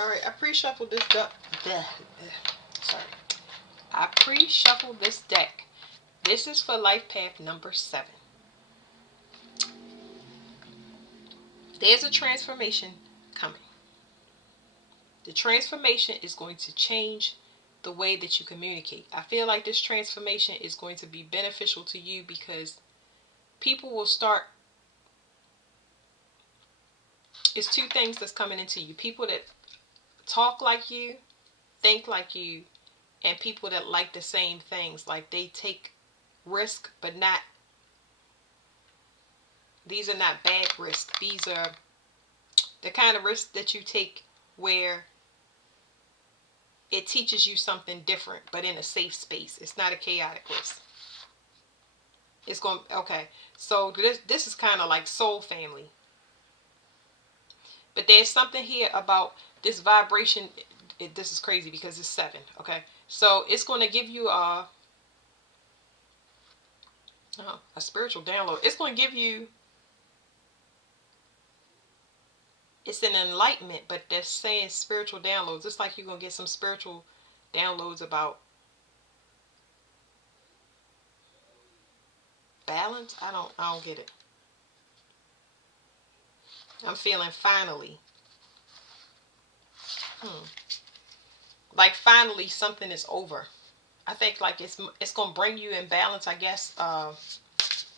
All right, I pre-shuffled this deck. Sorry. I pre-shuffled this deck. This is for life path number 7. There's a transformation coming. The transformation is going to change the way that you communicate. I feel like this transformation is going to be beneficial to you because people will start. It's two things that's coming into you. People that talk like you, think like you, and people that like the same things. Like they take risk, but not, these are not bad risks. These are the kind of risks that you take where it teaches you something different, but in a safe space. It's not a chaotic risk. It's going, okay. So this is kind of like soul family. But there's something here about this vibration. This is crazy because it's 7. Okay. So it's going to give you a spiritual download. It's going to give you, it's an enlightenment, but they're saying spiritual downloads. It's like you're going to get some spiritual downloads about balance. I don't get it. I'm feeling finally. Like finally something is over. I think like it's going to bring you in balance, I guess,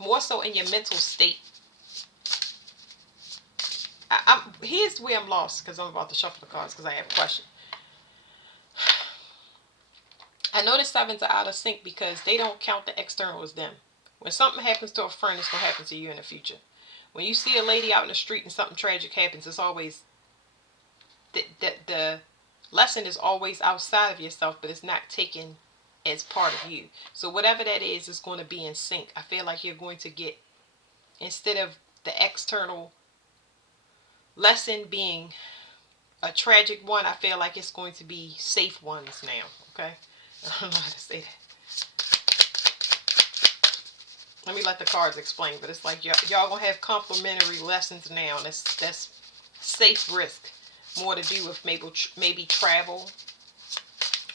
more so in your mental state. Here's where I'm lost because I'm about to shuffle the cards because I have a question. I know the 7s are out of sync because they don't count the external as them. When something happens to a friend, it's going to happen to you in the future. When you see a lady out in the street and something tragic happens, it's always, the lesson is always outside of yourself, but it's not taken as part of you. So whatever that is going to be in sync. I feel like you're going to get, instead of the external lesson being a tragic one, I feel like it's going to be safe ones now. Okay? I don't know how to say that. Let me let the cards explain, but it's like y'all gonna have complimentary lessons now. That's safe risk, more to do with maybe travel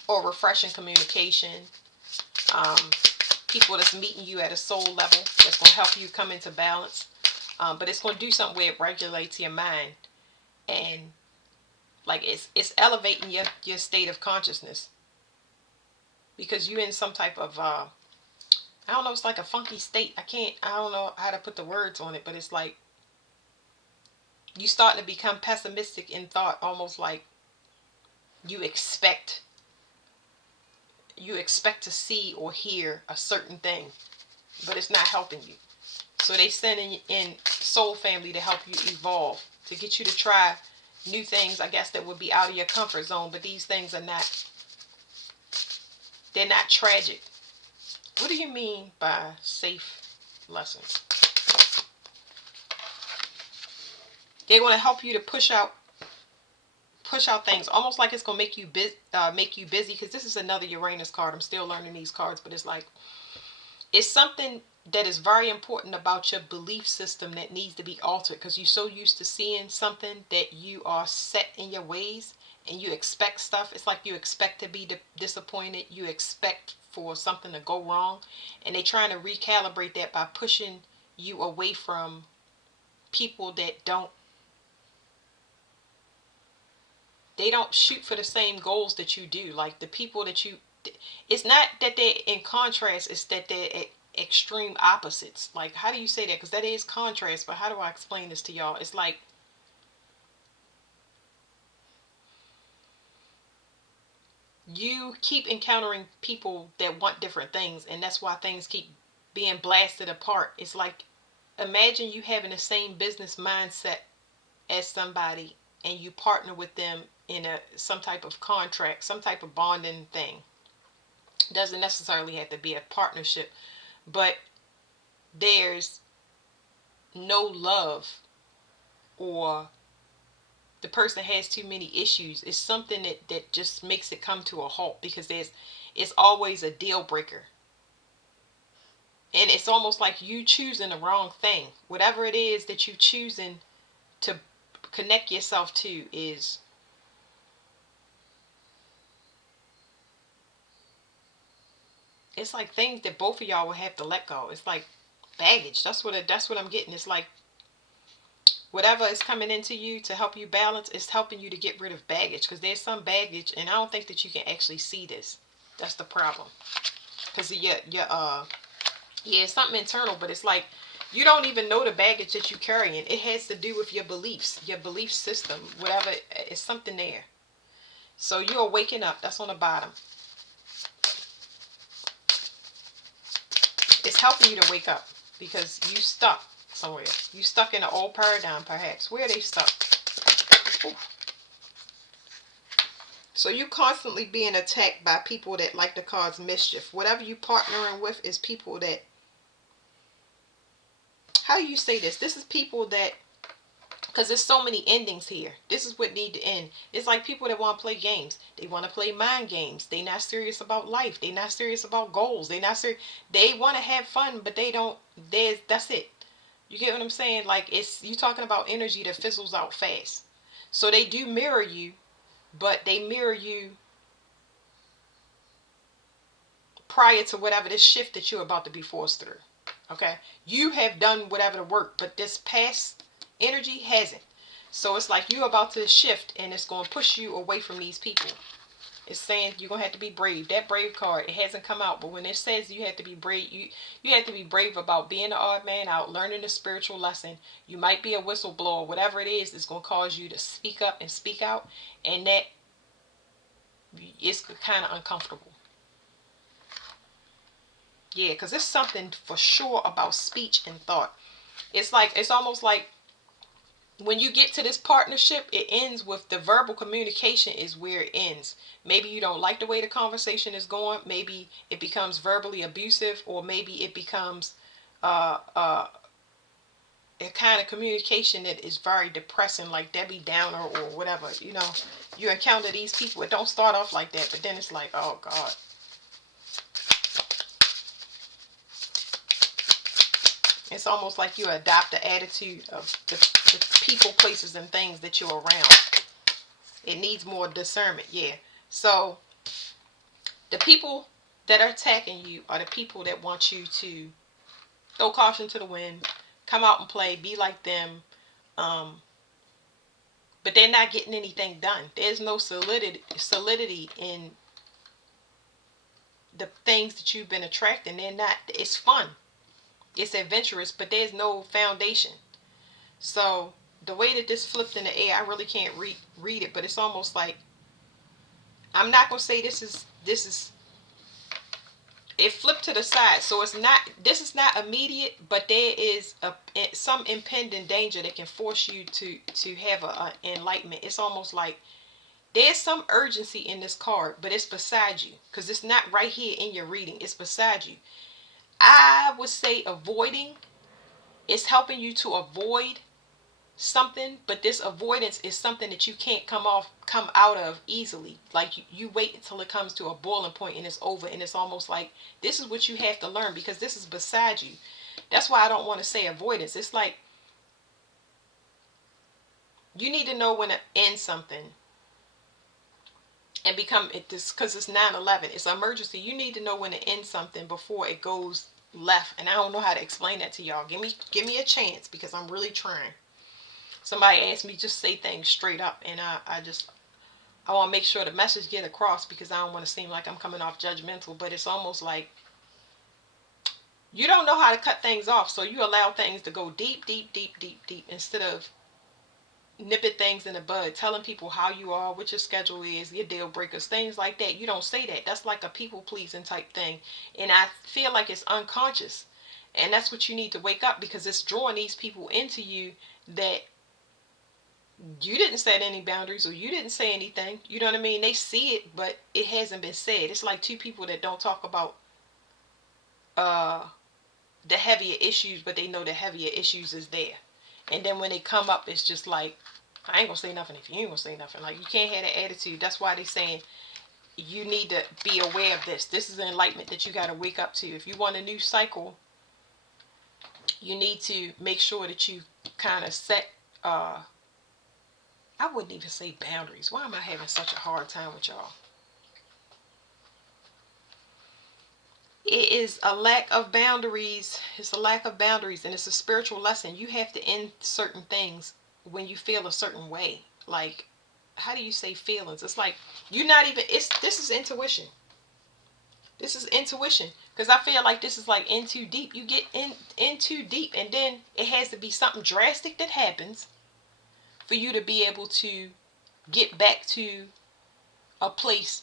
or refreshing communication. People that's meeting you at a soul level that's gonna help you come into balance. But it's gonna do something where it regulates your mind, and like it's elevating your state of consciousness because you're in some type of I don't know, it's like a funky state. I don't know how to put the words on it, but it's like you starting to become pessimistic in thought, almost like you expect to see or hear a certain thing, but it's not helping you. So they send in soul family to help you evolve, to get you to try new things, I guess, that would be out of your comfort zone, but these things are not, they're not tragic. What do you mean by safe lessons? They're going to help you to push out things, almost like it's going to make you busy, because this is another Uranus card. I'm still learning these cards, but it's like it's something that is very important about your belief system that needs to be altered, because you're so used to seeing something that you are set in your ways and you expect stuff. It's like you expect to be disappointed, you expect for something to go wrong, and they're trying to recalibrate that by pushing you away from people that don't shoot for the same goals that you do. Like the people that it's not that they're in contrast, it's that they're at extreme opposites. Like, how do you say that? Because that is contrast, but how do I explain this to y'all? It's like you keep encountering people that want different things, and that's why things keep being blasted apart. It's like, imagine you having the same business mindset as somebody and you partner with them in some type of contract, some type of bonding thing. Doesn't necessarily have to be a partnership, but there's no love, or the person has too many issues. It's something that just makes it come to a halt, because it's always a deal breaker. And it's almost like you choosing the wrong thing. Whatever it is that you choosing to connect yourself to is it's like things that both of y'all will have to let go. It's like baggage. That's what I'm getting. It's like whatever is coming into you to help you balance, it's helping you to get rid of baggage, because there's some baggage, and I don't think that you can actually see this. That's the problem. Because yeah, it's something internal, but it's like you don't even know the baggage that you're carrying. It has to do with your beliefs, your belief system, whatever. It's something there. So you're waking up. That's on the bottom. It's helping you to wake up because you stuck somewhere. You stuck in an old paradigm, perhaps. Where are they stuck? Ooh. So you constantly being attacked by people that like to cause mischief. Whatever you partnering with is people that, how do you say this? This is people that, because there's so many endings here. This is what need to end. It's like people that want to play games. They want to play mind games. They not serious about life. They not serious about goals. They not serious. They want to have fun, but they don't. That's it. You get what I'm saying? Like, it's, you talking about energy that fizzles out fast. So they do mirror you, but they mirror you prior to whatever this shift that you're about to be forced through. Okay? You have done whatever the work, but this past energy hasn't. So it's like you're about to shift, and it's going to push you away from these people. It's saying you're going to have to be brave. That brave card, it hasn't come out, but when it says you have to be brave, you have to be brave about being the odd man out, learning the spiritual lesson. You might be a whistleblower. Whatever it is, it's going to cause you to speak up and speak out, and that is kind of uncomfortable. Yeah, because it's something for sure about speech and thought. It's like, it's almost like when you get to this partnership, it ends with the verbal communication is where it ends. Maybe you don't like the way the conversation is going. Maybe it becomes verbally abusive, or maybe it becomes uh, uh, a kind of communication that is very depressing, like Debbie Downer or whatever. You know, you encounter these people. It don't start off like that, but then it's like, oh God. It's almost like you adopt the attitude of the people, places, and things that you're around. It needs more discernment, yeah. So the people that are attacking you are the people that want you to throw caution to the wind, come out and play, be like them, um, but they're not getting anything done. There's no solidity in the things that you've been attracting. They're not. It's fun, it's adventurous, but there's no foundation. So the way that this flipped in the air, I really can't read it, but it's almost like, I'm not gonna say this is it flipped to the side, so it's not, this is not immediate, but there is some impending danger that can force you to have a enlightenment. It's almost like there's some urgency in this card, but it's beside you, because it's not right here in your reading. It's beside you. I would say avoiding, it's helping you to avoid something, but this avoidance is something that you can't come out of easily. Like you wait until it comes to a boiling point and it's over, and it's almost like this is what you have to learn, because this is beside you. That's why I don't want to say avoidance. It's like you need to know when to end something and become it, this, because it's 9/11, it's an emergency. You need to know when to end something before it goes left, and I don't know how to explain that to y'all. Give me a chance, because I'm really trying. Somebody asked me just say things straight up, and I want to make sure the message get across, because I don't want to seem like I'm coming off judgmental, but it's almost like you don't know how to cut things off, so you allow things to go deep, deep, deep, deep, deep, instead of nipping things in the bud, telling people how you are, what your schedule is, your deal breakers, things like that. You don't say that. That's like a people pleasing type thing, and I feel like it's unconscious, and that's what you need to wake up, because it's drawing these people into you that you didn't set any boundaries, or you didn't say anything. You know what I mean? They see it, but it hasn't been said. It's like two people that don't talk about uh the heavier issues, but they know the heavier issues is there. And then when they come up, it's just like, I ain't gonna say nothing if you ain't gonna say nothing. Like, you can't have that attitude. That's why they saying you need to be aware of this. This is an enlightenment that you got to wake up to. If you want a new cycle, you need to make sure that you kind of set I wouldn't even say boundaries. Why am I having such a hard time with y'all? It is a lack of boundaries. It's a lack of boundaries, and it's a spiritual lesson. You have to end certain things when you feel a certain way. Like, how do you say feelings? It's like you're not even. It's this is intuition. This is intuition, because I feel like this is like in too deep. You get in too deep, and then it has to be something drastic that happens for you to be able to get back to a place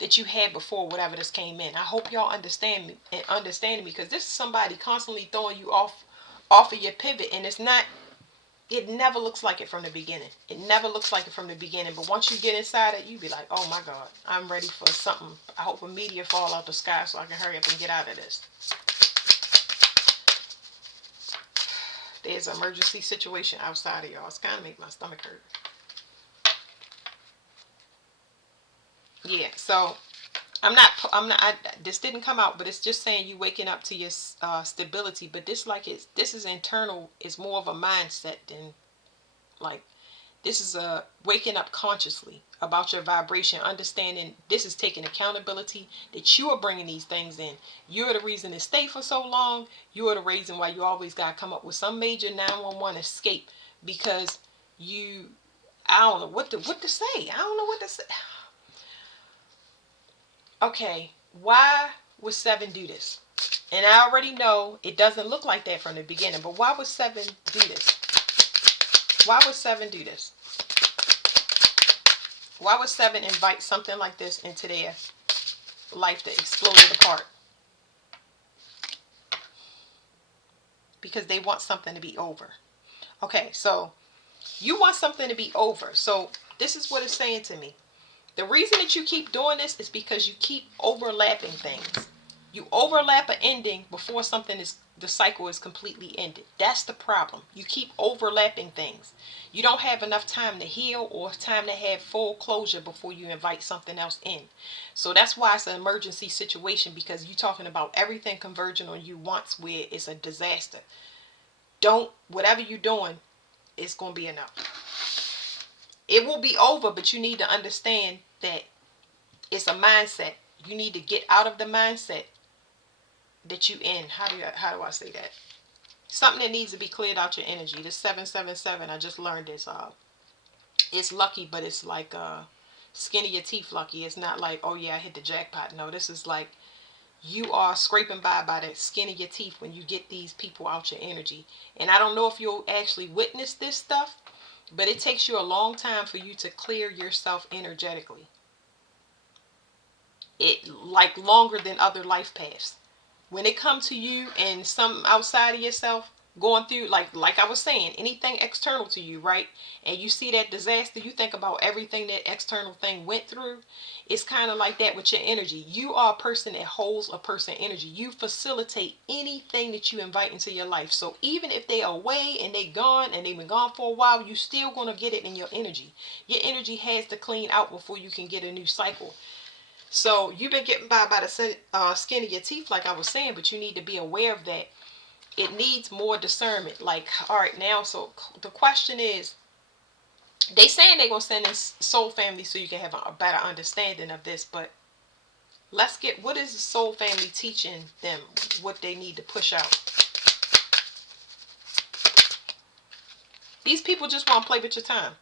that you had before whatever this came in. I hope y'all understand me because this is somebody constantly throwing you off of your pivot, and it never looks like it from the beginning. It never looks like it from the beginning, but once you get inside it, you be like, oh my God, I'm ready for something. I hope a meteor fall out the sky so I can hurry up and get out of this. There's an emergency situation outside of y'all. It's kind of make my stomach hurt. Yeah, so this didn't come out, but it's just saying you waking up to your stability. But this is internal. It's more of a mindset than like, this is a waking up consciously about your vibration, understanding this is taking accountability that you are bringing these things in. You're the reason it stay for so long. You are the reason why you always got to come up with some major 911 escape because I don't know what to say. I don't know what to say. Okay, why would 7 do this? And I already know it doesn't look like that from the beginning, but why would 7 do this? Why would 7 do this? Why would 7 invite something like this into their life that exploded apart? Because they want something to be over. Okay, so you want something to be over. So this is what it's saying to me. The reason that you keep doing this is because you keep overlapping things. You overlap an ending before the cycle is completely ended. That's the problem. You keep overlapping things. You don't have enough time to heal or time to have full closure before you invite something else in. So that's why it's an emergency situation, because you're talking about everything converging on you once where it's a disaster. Whatever you're doing, it's going to be enough. It will be over, but you need to understand that it's a mindset. You need to get out of the mindset that you in. How do I say that? Something that needs to be cleared out your energy. This 777, I just learned this. It's lucky, but it's like skin of your teeth lucky. It's not like, oh yeah, I hit the jackpot. No, this is like you are scraping by the skin of your teeth when you get these people out your energy. And I don't know if you'll actually witness this stuff, but it takes you a long time for you to clear yourself energetically. It like longer than other life paths. When it comes to you and some outside of yourself going through, like I was saying, anything external to you, right? And you see that disaster, you think about everything that external thing went through. It's kind of like that with your energy. You are a person that holds a person energy. You facilitate anything that you invite into your life. So even if they are away and they gone and they've been gone for a while, you still gonna get it in your energy. Your energy has to clean out before you can get a new cycle. So you've been getting by the skin of your teeth, like I was saying, but you need to be aware of that. It needs more discernment. Like, all right, now, so the question is, they saying they're going to send in soul family so you can have a better understanding of this, but let's get, what is the soul family teaching them, what they need to push out? These people just want to play with your time.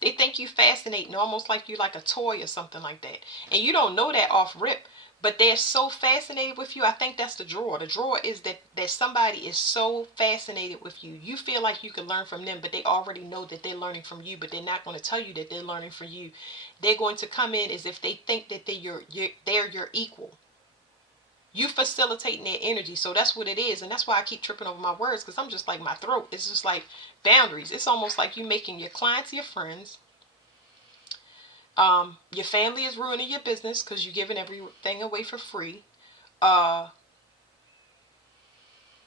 They think you fascinating, almost like you like a toy or something like that. And you don't know that off rip, but they're so fascinated with you. I think that's the draw. The draw is that somebody is so fascinated with you. You feel like you can learn from them, but they already know that they're learning from you, but they're not going to tell you that they're learning from you. They're going to come in as if they think that they're your equal. You facilitating their energy. So that's what it is. And that's why I keep tripping over my words, because I'm just like, my throat. It's just like boundaries. It's almost like you making your clients your friends. Your family is ruining your business because you're giving everything away for free.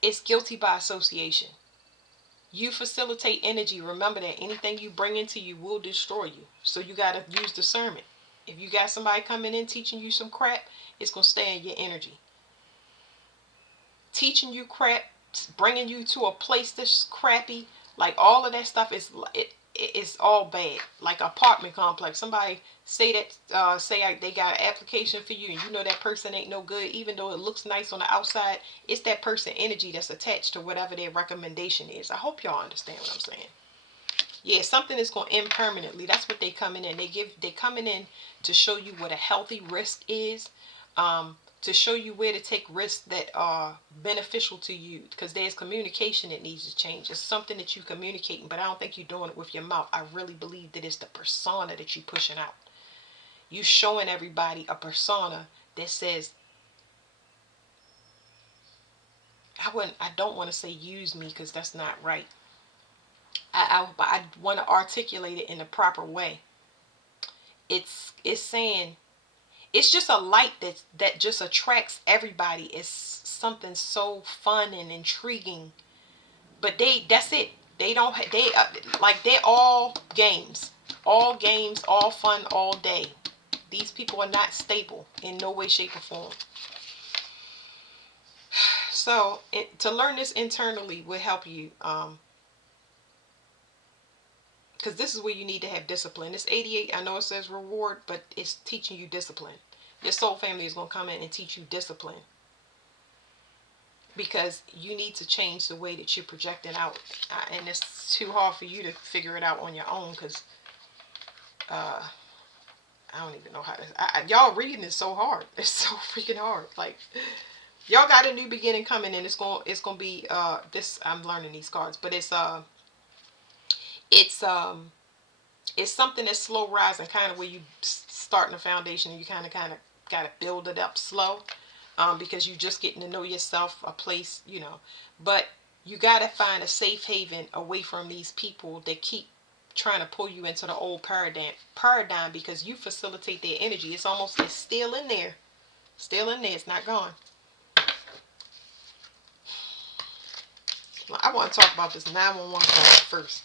It's guilty by association. You facilitate energy. Remember that anything you bring into you will destroy you. So you got to use discernment. If you got somebody coming in teaching you some crap, it's going to stay in your energy. Teaching you crap, bringing you to a place that's crappy, like all of that stuff it's all bad. Like apartment complex. Somebody say that they got an application for you, and you know that person ain't no good, even though it looks nice on the outside. It's that person energy that's attached to whatever their recommendation is. I hope y'all understand what I'm saying. Yeah, something is going to end permanently. That's what they coming in. They coming in to show you what a healthy risk is, to show you where to take risks that are beneficial to you. Because there's communication that needs to change. It's something that you communicating, but I don't think you're doing it with your mouth. I really believe that it's the persona that you pushing out. You showing everybody a persona that says, I don't want to say use me because that's not right. I want to articulate it in the proper way. It's saying, it's just a light that just attracts everybody. It's something so fun and intriguing. But that's it. They don't they like they're all games, all fun, all day. These people are not stable in no way, shape, or form. So to learn this internally will help you, because this is where you need to have discipline. This 88, I know it says reward, but it's teaching you discipline. Your soul family is going to come in and teach you discipline, because you need to change the way that you're projecting out. And it's too hard for you to figure it out on your own, because uh, I don't even know how to. Y'all reading is so hard. It's so freaking hard. Like, y'all got a new beginning coming in. It's gonna be this. I'm learning these cards, but it's it's something that's slow rising, kind of where you starting a foundation and you kind of got to build it up slow, because you're just getting to know yourself, a place, but you got to find a safe haven away from these people that keep trying to pull you into the old paradigm, because you facilitate their energy. It's still in there, it's not gone. I want to talk about this 911 call first.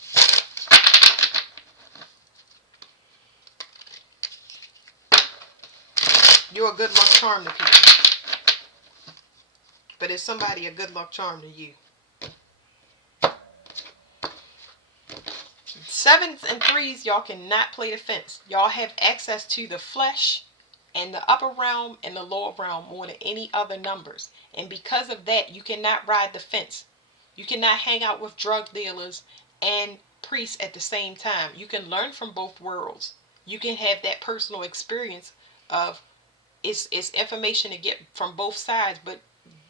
You're a good luck charm to people, but is somebody a good luck charm to you? Sevens and threes, y'all cannot play the fence. Y'all have access to the flesh and the upper realm and the lower realm more than any other numbers. And because of that, you cannot ride the fence. You cannot hang out with drug dealers and priests at the same time. You can learn from both worlds. You can have that personal experience of, it's information to get from both sides. But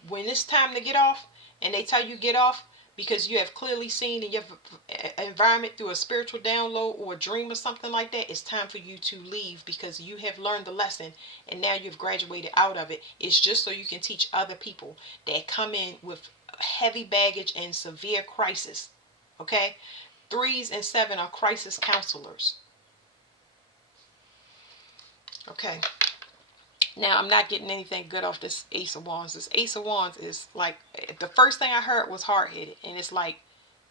when it's time to get off, and they tell you get off because you have clearly seen in your environment through a spiritual download or a dream or something like that, it's time for you to leave, because you have learned the lesson and now you've graduated out of it. It's just so you can teach other people that come in with heavy baggage and severe crisis. Okay? Threes and seven are crisis counselors. Okay. Now, I'm not getting anything good off this Ace of Wands. This Ace of Wands is like, the first thing I heard was hard-headed. And it's like,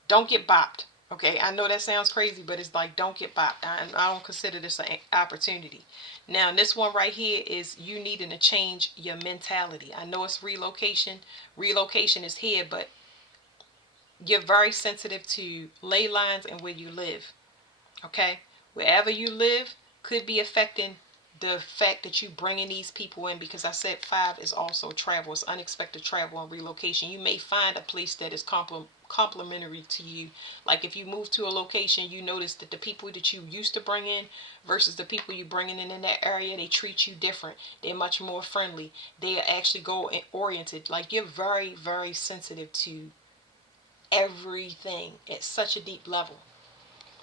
don't get bopped. Okay, I know that sounds crazy, but it's like, don't get bopped. I don't consider this an opportunity. Now, this one right here is you needing to change your mentality. I know it's relocation. Relocation is here, but you're very sensitive to ley lines and where you live. Okay, wherever you live could be affecting the fact that you bringing these people in, because I said 5 is also travel. It's unexpected travel and relocation. You may find a place that is complementary to you. Like if you move to a location, you notice that the people that you used to bring in versus the people you bringing in that area, they treat you different. They're much more friendly. They are actually goal oriented. Like, you're very, very sensitive to everything at such a deep level.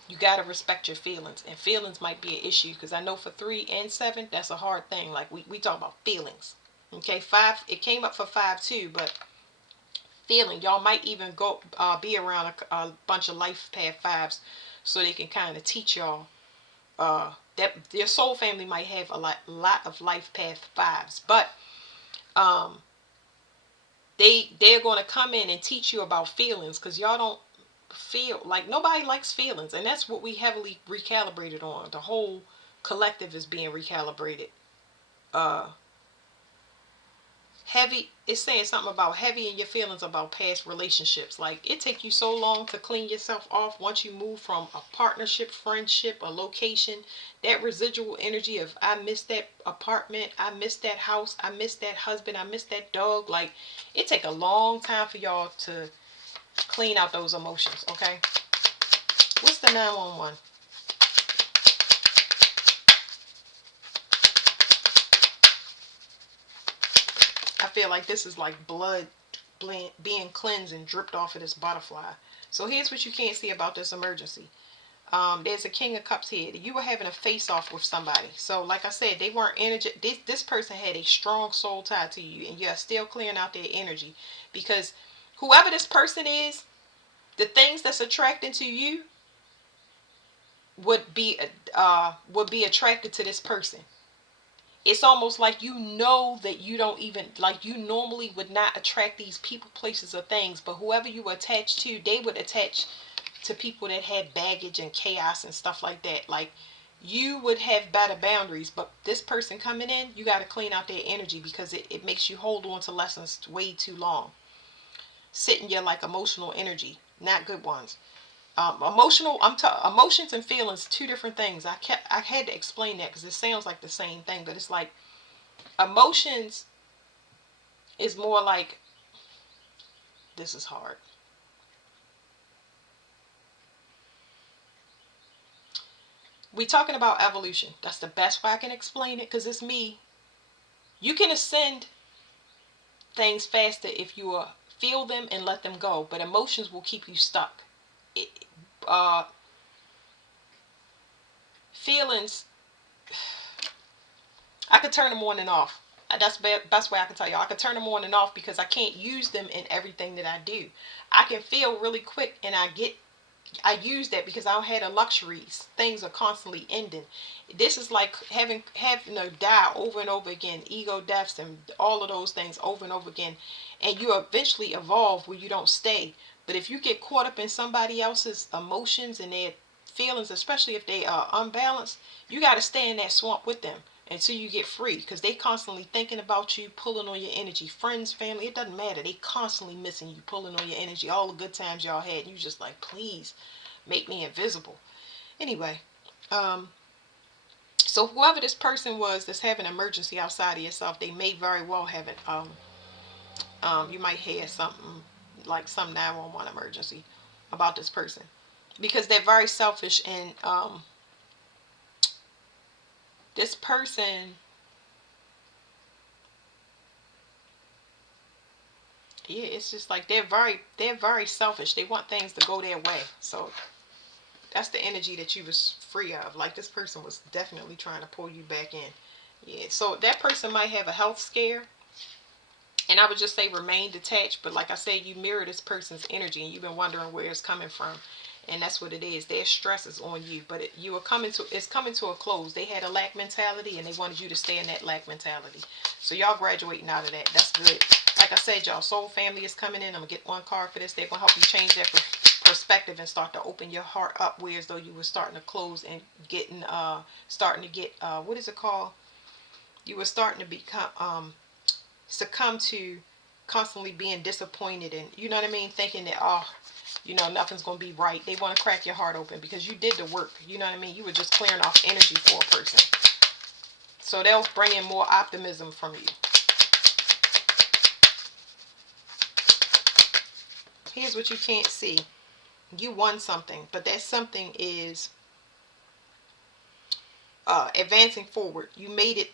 You got to respect your feelings, and feelings might be an issue, because I know for 3 and 7 that's a hard thing. Like we talk about feelings. Okay, 5, it came up for 5 too, but feeling, y'all might even go be around a bunch of life path 5s, so they can kind of teach y'all that your soul family might have a lot of life path 5s, but they're going to come in and teach you about feelings, because y'all don't feel like, nobody likes feelings, and that's what we heavily recalibrated on. The whole collective is being recalibrated. heavy, it's saying something about heavy in your feelings about past relationships. Like, it take you so long to clean yourself off once you move from a partnership, friendship, a location. That residual energy of, I miss that apartment, I miss that house, I miss that husband, I miss that dog. Like, it take a long time for y'all to clean out those emotions. Okay, what's the 911? I feel like this is like blood being cleansed and dripped off of this butterfly. So here's what you can't see about this emergency. There's a King of Cups here. You were having a face-off with somebody. So like I said, they weren't energy. This person had a strong soul tie to you, and you're still clearing out their energy, because whoever this person is, the things that's attracting to you would be attracted to this person. It's almost like, you know, that you don't even, like, you normally would not attract these people, places, or things, but whoever you attach to, they would attach to people that had baggage and chaos and stuff like that. Like, you would have better boundaries, but this person coming in, you got to clean out their energy, because it makes you hold on to lessons way too long. Sit in your, like, emotional energy, not good ones. Emotions and feelings, two different things. I had to explain that because it sounds like the same thing, but it's like, emotions is more like, this is hard. We talking about evolution. That's the best way I can explain it, because it's me. You can ascend things faster if you feel them and let them go, but emotions will keep you stuck. It, uh, Feelings, I could turn them on and off. That's the best way I can tell you. I could turn them on and off because I can't use them in everything that I do. I can feel really quick, and I use that because I don't have the luxuries. Things are constantly ending. This is like having to die over and over again, ego deaths and all of those things over and over again, and you eventually evolve where you don't stay. But if you get caught up in somebody else's emotions and their feelings, especially if they are unbalanced, you got to stay in that swamp with them until you get free, because they constantly thinking about you, pulling on your energy. Friends, family, it doesn't matter. They constantly missing you, pulling on your energy. All the good times y'all had, you just like, please make me invisible. Anyway, so whoever this person was that's having an emergency outside of yourself, they may very well have it. You might hear something like some 911 emergency about this person, because they're very selfish, and this person, yeah, it's just like they're very selfish. They want things to go their way. So that's the energy that you was free of. Like, this person was definitely trying to pull you back in. Yeah, so that person might have a health scare, and I would just say remain detached. But like I said, you mirror this person's energy, and you've been wondering where it's coming from, and that's what it is. Their stress is on you, but it's coming to a close. They had a lack mentality, and they wanted you to stay in that lack mentality. So y'all graduating out of that. That's good. Like I said, y'all soul family is coming in. I'm gonna get one card for this. They're gonna help you change that perspective and start to open your heart up, whereas though you were starting to close and starting to get what is it called? You were starting to become succumb to constantly being disappointed, and you know what I mean, thinking that, oh, nothing's gonna be right. They want to crack your heart open because you did the work. You know what I mean? You were just clearing off energy for a person, so they'll bring in more optimism from you. Here's what you can't see. You won something, but that something is advancing forward. You made it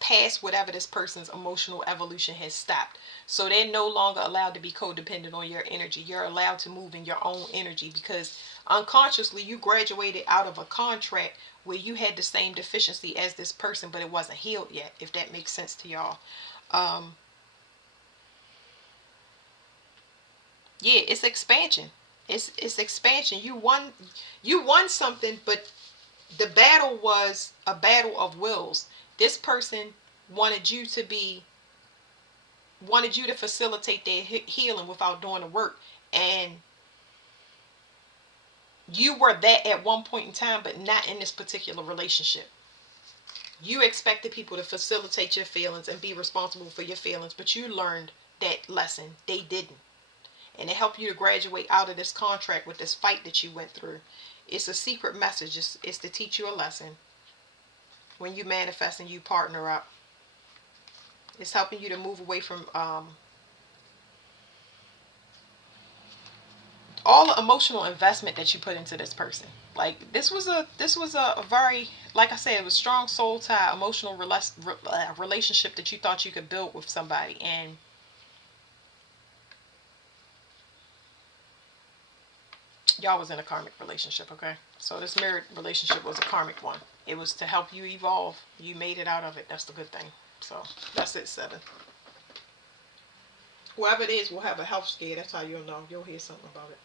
past whatever this person's emotional evolution has stopped. So they're no longer allowed to be codependent on your energy. You're allowed to move in your own energy, because unconsciously you graduated out of a contract where you had the same deficiency as this person, but it wasn't healed yet, if that makes sense to y'all. Um, yeah, it's expansion. It's expansion. You won something, but the battle was a battle of wills. This person wanted you to be wanted you to facilitate their healing without doing the work, and you were that at one point in time, but not in this particular relationship. You expected people to facilitate your feelings and be responsible for your feelings, but you learned that lesson. They didn't. And it helped you to graduate out of this contract with this fight that you went through. It's a secret message. It's to teach you a lesson. When you manifest and you partner up, it's helping you to move away from all the emotional investment that you put into this person. Like this was a very, like I said, it was strong soul tie, emotional relationship that you thought you could build with somebody, and y'all was in a karmic relationship. Okay, so this married relationship was a karmic one. It was to help you evolve. You made it out of it. That's the good thing. So that's it. 7. Whoever it is will have a health scare. That's how you'll know. You'll hear something about it.